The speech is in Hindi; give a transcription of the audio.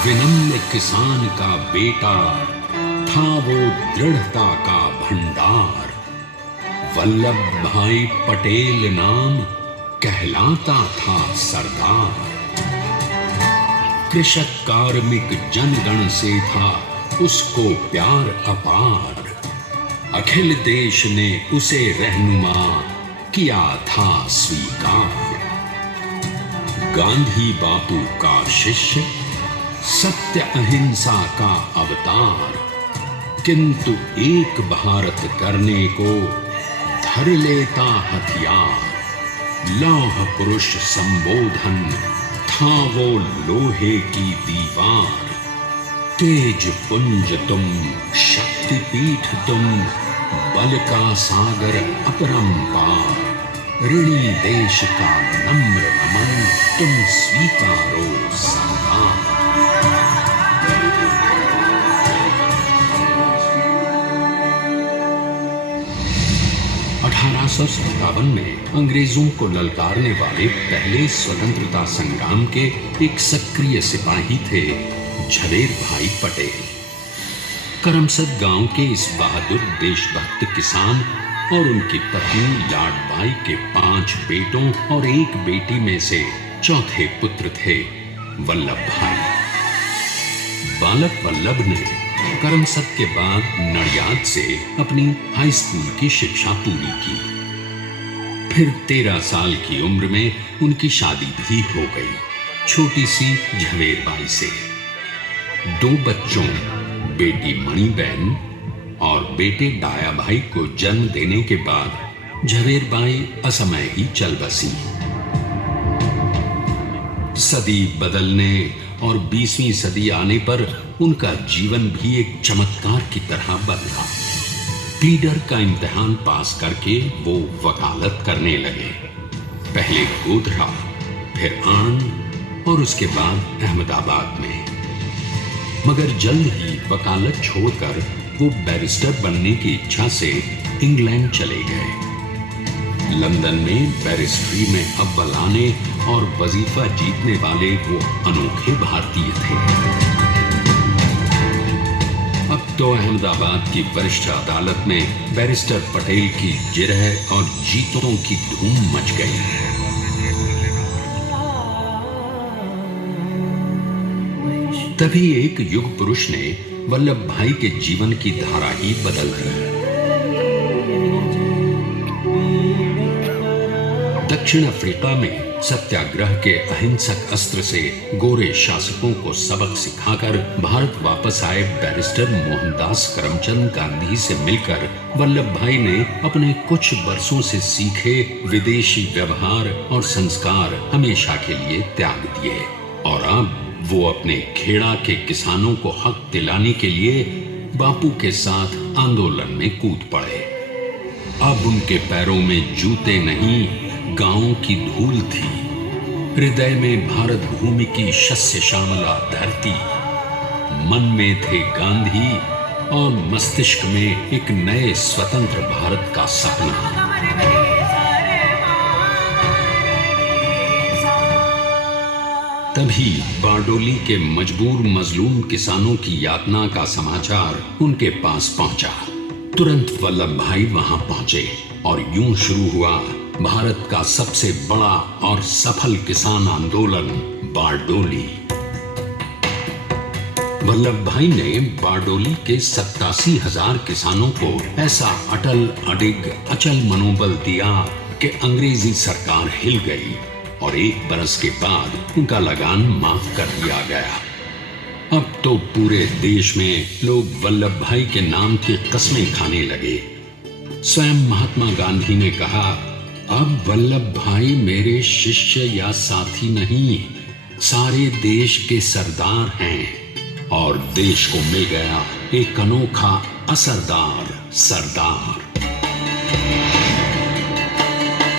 विनम्र किसान का बेटा था वो दृढ़ता का भंडार। वल्लभ भाई पटेल नाम कहलाता था सरदार। कृषक कार्मिक जनगण से था उसको प्यार अपार। अखिल देश ने उसे रहनुमा किया था स्वीकार। गांधी बापू का शिष्य, सत्य अहिंसा का अवतार, किंतु एक भारत करने को धर लेता हथियार। लौह पुरुष संबोधन था वो लोहे की दीवार। तेज पुंज तुम, शक्ति पीठ तुम, बल का सागर अपरंपार। ऋणी देश का नम्र नमन तुम स्वीकारो सरदार। 1857 में अंग्रेजों को ललकारने वाले पहले स्वतंत्रता संग्राम के एक सक्रिय सिपाही थे झवेर भाई पटेल। करमसद गांव के इस बहादुर देशभक्त किसान और उनकी पत्नी लाडबाई के 5 बेटों और 1 बेटी में से चौथे पुत्र थे वल्लभ भाई। बालक वल्लभ ने करमसद के बाद नडियाद से अपनी हाई स्कूल की शिक्षा पूरी की। फिर 13 साल की उम्र में उनकी शादी भी हो गई, छोटी सी झवेरबाई से। 2 बच्चों, बेटी मणिबेन और बेटे डाया भाई को जन्म देने के बाद झवेरबाई असमय ही चल बसी। सदी बदलने और 20वीं सदी आने पर उनका जीवन भी एक चमत्कार की तरह बदला। प्लीडर का इम्तिहान पास करके वो वकालत करने लगे। पहले गोधरा, फिर आणंद और उसके बाद अहमदाबाद में। मगर जल्द ही वकालत छोड़कर वो बैरिस्टर बनने की इच्छा से इंग्लैंड चले गए। लंदन में बैरिस्ट्री में अव्वल आने और वजीफा जीतने वाले वो अनोखे भारतीय थे। अब तो अहमदाबाद की वरिष्ठ अदालत में बैरिस्टर पटेल की जिरह और जीतों की धूम मच गई। तभी एक युग पुरुष ने वल्लभ भाई के जीवन की धारा ही बदल दी। दक्षिण अफ्रीका में सत्याग्रह के अहिंसक अस्त्र से गोरे शासकों को सबक सिखाकर भारत वापस आए बैरिस्टर मोहनदास करमचंद गांधी से मिलकर वल्लभ भाई ने अपने कुछ बरसों से सीखे विदेशी व्यवहार और संस्कार हमेशा के लिए त्याग दिए और अब वो अपने खेड़ा के किसानों को हक दिलाने के लिए बापू के साथ आंदोलन में कूद पड़े। अब उनके पैरों में जूते नहीं, गांवों की धूल थी। हृदय में भारत भूमि की शस्य श्यामला धरती, मन में थे गांधी और मस्तिष्क में एक नए स्वतंत्र भारत का सपना। तभी बारडोली के मजबूर मजलूम किसानों की यातना का समाचार उनके पास पहुंचा। तुरंत वल्लभ भाई वहां पहुंचे और यूं शुरू हुआ भारत का सबसे बड़ा और सफल किसान आंदोलन बारडोली। वल्लभ भाई ने बारडोली के 87,000 किसानों को ऐसा अटल अडिग अचल मनोबल दिया कि अंग्रेजी सरकार हिल गई और 1 बरस के बाद उनका लगान माफ कर दिया गया। अब तो पूरे देश में लोग वल्लभ भाई के नाम की कस्में खाने लगे। स्वयं महात्मा गांधी ने कहा, अब वल्लभ भाई मेरे शिष्य या साथी नहीं, सारे देश के सरदार हैं और देश को मिल गया एक अनोखा असरदार सरदार।